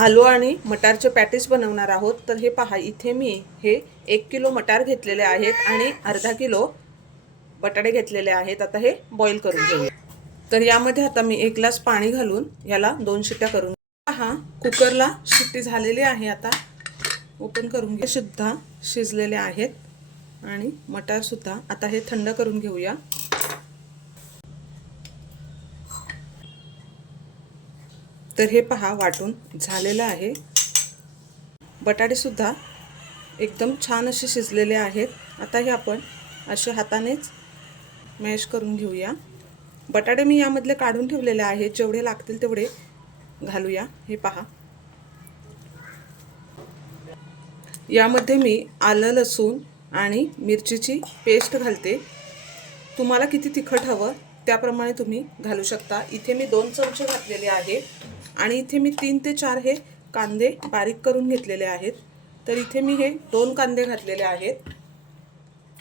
आलू आणि मटारचे पॅटीस बनवणार आहोत. तर हे पहा इथे मी हे एक किलो मटार घेतलेले आहेत आणि अर्धा किलो बटाटे घेतलेले आहेत. आता हे बॉईल करून घेऊया. तर यामध्ये आता मी एक ग्लास पाणी घालून याला दोन शिट्ट्या करून पहा कुकरला शिट्टी झालेली आहे आता. ओपन करून घे. सुद्धा शिजलेले आहेत. आणि मटारसुद्धा आता हे थंड करून घेऊया. तर हे पहा वाटून झालेलं आहे. बटाटेसुद्धा एकदम छान असे शिजलेले आहेत. आता हे आपण असे हातानेच मॅश करून घेऊया. बटाटे मी यामधले काढून ठेवलेले आहेत जेवढे लागतील तेवढे घालूया. हे पहा. यामध्ये मी आलं लसूण आणि मिरचीची पेस्ट घालते. तुम्हाला किती तिखट हवं त्याप्रमाणे तुम्ही घालू शकता. इथे मी दोन चमचे घातलेले आहे आणि इथे मी तीन ते चार हे कांदे बारीक करून घेतलेले आहेत. तर इथे मी हे दोन कांदे घातलेले आहेत.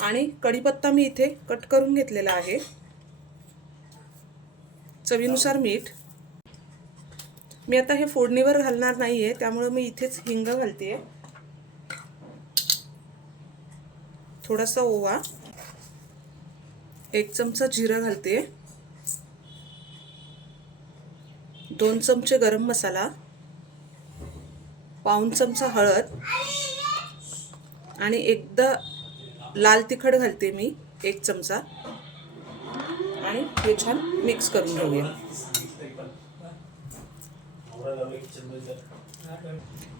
आणि कढीपत्ता मी इथे कट करून घेतलेला आहे. चवीनुसार मीठ. मी आता हे फोडणीवर घालणार नाही आहे त्यामुळं मी इथेच हिंग घालते थोडासा ओवा. एक चमचा जिरं घालते दोन चमचे गरम मसाला पाऊन चमचा हळद आणि एकदा लाल तिखट घालते मी एक चमचा. आणि हे छान मिक्स करून घेऊया.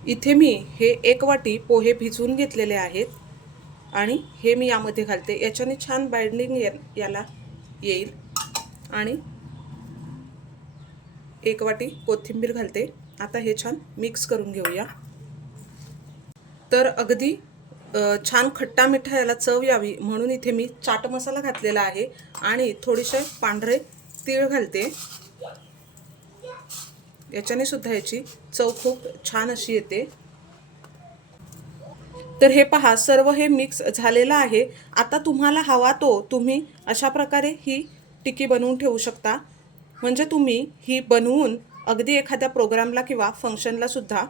इथे मी हे एक वाटी पोहे भिजवून घेतलेले आहेत आणि हे मी यामध्ये घालते. याच्याने छान बाइंडिंग याला येईल. आणि एक वाटी कोथिंबीर घालते. आता हे छान मिक्स करून घेऊया. तर अगदी छान खट्टा मिठा याला चव यावी म्हणून इथे मी चाट मसाला घातलेला आहे आणि थोडेसे पांढरे तीळ घालते. याच्याने सुद्धा याची चव खूप छान अशी येते. तर हे पहा सर्व हे मिक्स झालेलं आहे. आता तुम्हाला हवा तो तुम्ही अशा प्रकारे ही टिकी बनवून ठेवू शकता. म्हणजे तुम्ही ही बनवून अगदी एखाद्या प्रोग्रामला किंवा फंक्शनला सुद्धा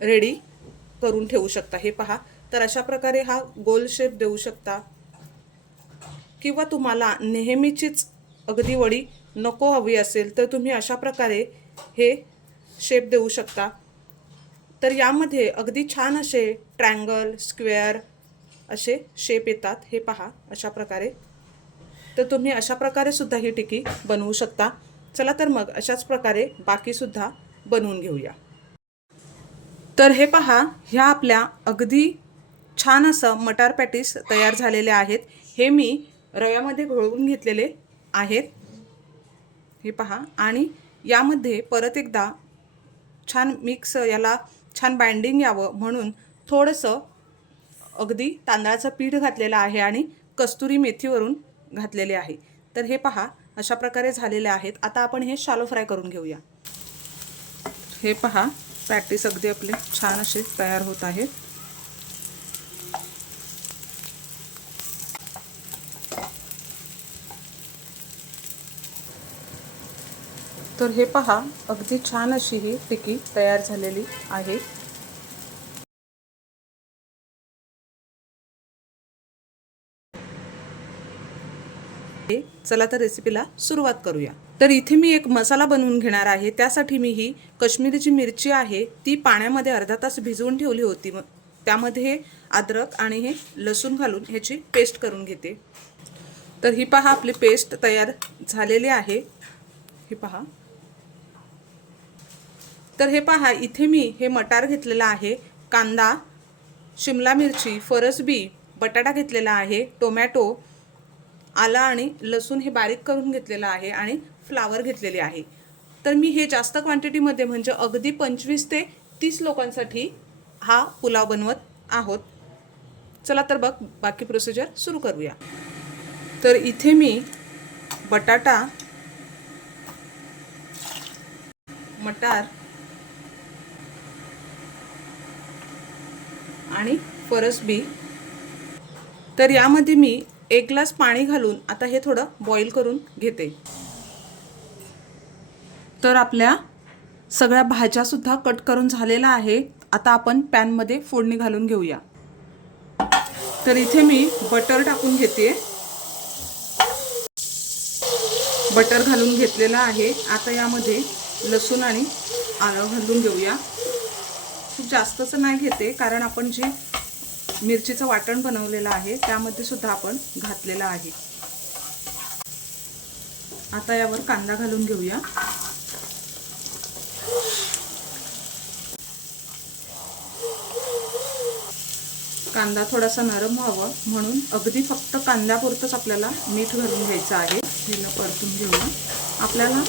रेडी करून ठेवू शकता. हे पहा. तर अशा प्रकारे हा गोल शेप देऊ शकता. किंवा तुम्हाला नेहमीचीच अगदी वडी नको हवी असेल तर तुम्ही अशा प्रकारे हे शेप देऊ शकता. तर यामध्ये अगदी छान असे ट्रँगल स्क्वेअर असे शेप येतात. हे पहा. अशा प्रकारे. तर तुम्ही अशा प्रकारे सुद्धा ही टिकी बनवू शकता. चला तर मग अशाच प्रकारे बाकीसुद्धा बनवून घेऊया. तर हे पहा ह्या आपल्या अगदी छान असं मटार पॅटीस तयार झालेले आहेत. हे मी रव्यामध्ये घोळवून घेतलेले आहेत. हे पहा आणि यामध्ये परत एकदा छान मिक्स याला छान बाइंडिंग यावं म्हणून थोडंसं अगदी तांदळाचं पीठ घातलेलं आहे आणि कस्तुरी मेथीवरून घातलेले आहे. तर हे पहा अशा प्रकारे झालेले आहेत. आता आपण हे शालो फ्राय करून घेऊया. हे पहा पॅटीस अगदी आपले छान असे तयार होत आहेत. तर हे पहा अगदी छान अशी ही टिकी तयार झालेली आहे. चला तर रेसिपीला सुरुवात करूया. तर इथे मी एक मसाला बनवून घेणार आहे. त्यासाठी मी ही कश्मीरीची मिरची आहे ती पाण्यामध्ये अर्धा तास भिजवून ठेवली होती. मग त्यामध्ये हे अद्रक आणि हे लसूण घालून ह्याची पेस्ट करून घेते. तर ही पहा आपली पेस्ट तयार झालेली आहे. हे पहा. तर हे पहा इथे मी हे मटार घेतलेलं आहे. कांदा शिमला मिरची फरसबी बटाटा घेतलेला आहे टोमॅटो आला आणि लसूण हे बारीक करून घेतलेलं आहे आणि फ्लावर घेतलेले आहे. तर मी हे जास्त क्वांटिटीमध्ये म्हणजे अगदी पंचवीस ते तीस लोकांसाठी हा पुलाव बनवत आहोत. चला तर बघ बाकी प्रोसिजर सुरू करूया. तर इथे मी बटाटा मटार आणि फरसबी. तर यामध्ये मी एक ग्लास पाणी घालून आता हे थोडं बॉईल करून घेते. तर आपल्या सगळ्या भाज्यासुद्धा कट करून झालेला आहे आता आपण पॅनमध्ये फोडणी घालून घेऊया. तर इथे मी बटर टाकून घेते. बटर घालून घेतलेलं आहे. आता यामध्ये लसूण आणि आलं घालून घेऊया. खूप जास्तच नाही घेते कारण आपण जे मिरचीचं वाटण बनवलेलं आहे. त्यामध्ये सुद्धा आपण घातलेलं आहे. आता यावर कांदा घालून घेऊया. कांदा थोडासा नरम व्हावा म्हणून अगदी फक्त कांद्यापुरतंच आपल्याला मीठ घालून घ्यायचं आहे. हिनं परतून घेऊया. आपल्याला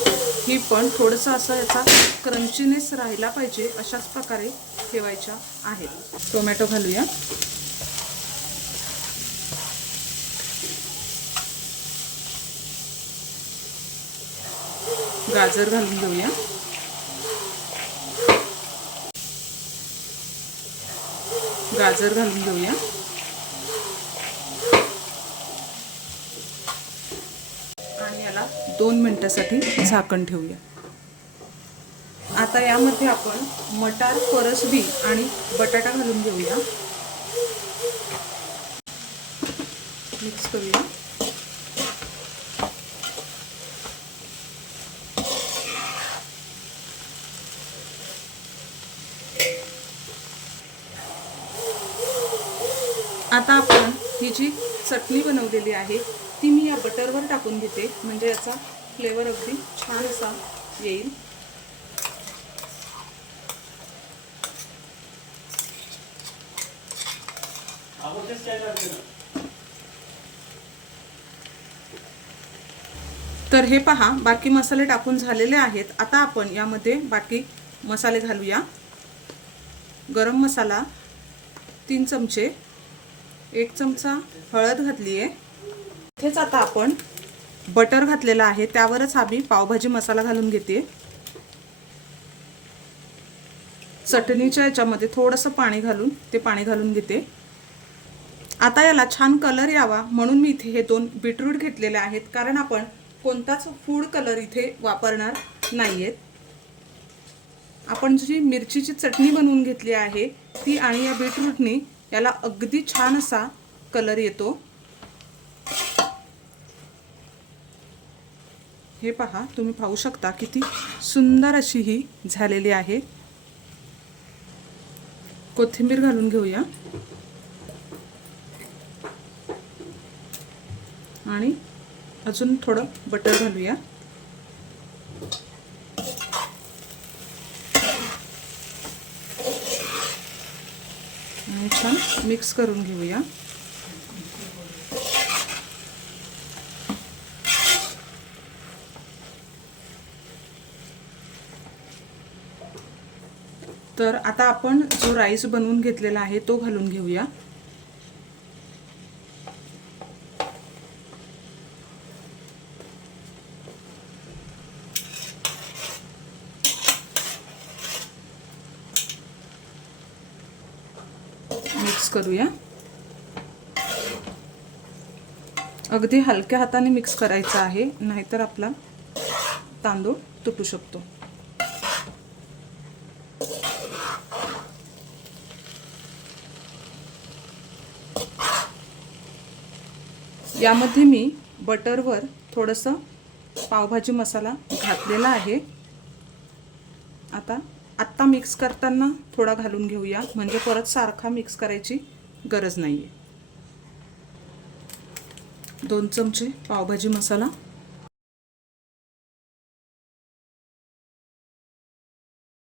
ही पण थोडंसं असं याचा क्रंचीनेस राहिला पाहिजे अशाच प्रकारे ठेवायच्या आहेत. टोमॅटो घालूया. गाजर घालून घेऊया. गाजर घालून घेऊया. आणि याला दोन मिनटासाठी झाकण ठेवूया. आता यामध्ये आपण मटार परसबी आणि बटाटा घालून घेऊया. मिक्स करूया. आता आपण ही जी चटणी बनवलेली आहे ती मी या बटरवर टाकून घेते. म्हणजे याचा फ्लेवर अगदी छान असा येईल. तर हे पहा बाकी मसाले टाकून झालेले आहेत. आता आपण यामध्ये बाकी मसाले घालूया. गरम मसाला तीन चमचे एक चमचा हळद घातली आहे इथेच आता आपण बटर घातलेला आहे. त्यावरच आम्ही पावभाजी मसाला घालून घेते. चटणीच्या याच्यामध्ये थोडंसं पाणी घालून ते पाणी घालून घेते. आता याला छान कलर यावा म्हणून मी इथे हे दोन बीटरूट घेतलेले आहेत. कारण आपण कोणताच फूड कलर इथे वापरणार नाही आहेत आपण जी मिरचीची चटणी बनवून घेतली आहे ती आणि या बीटरूटनी याला अगदी छान असा कलर येतो. हे पहा तुम्ही पाहू शकता किती सुंदर अशी ही झालेली आहे. कोथिंबीर घालून घेऊया. आणि अजून थोडं बटर घालूया. आणि छान मिक्स करून घेऊया. तर आता आपण जो राईस बनवून घेतलेला आहे तो घालून घेऊया मिक्स करूया. अगदी हलक्या हाताने मिक्स करायचं आहे नाहीतर आपला तांदूळ तुटू शकतो. यामध्ये मी बटरवर थोडंसं पावभाजी मसाला घातलेला आहे. आता आत्ता मिक्स करताना थोडा घालून घेऊया. म्हणजे परत सारखा मिक्स करायची गरज नाही आहे दोन चमचे पावभाजी मसाला.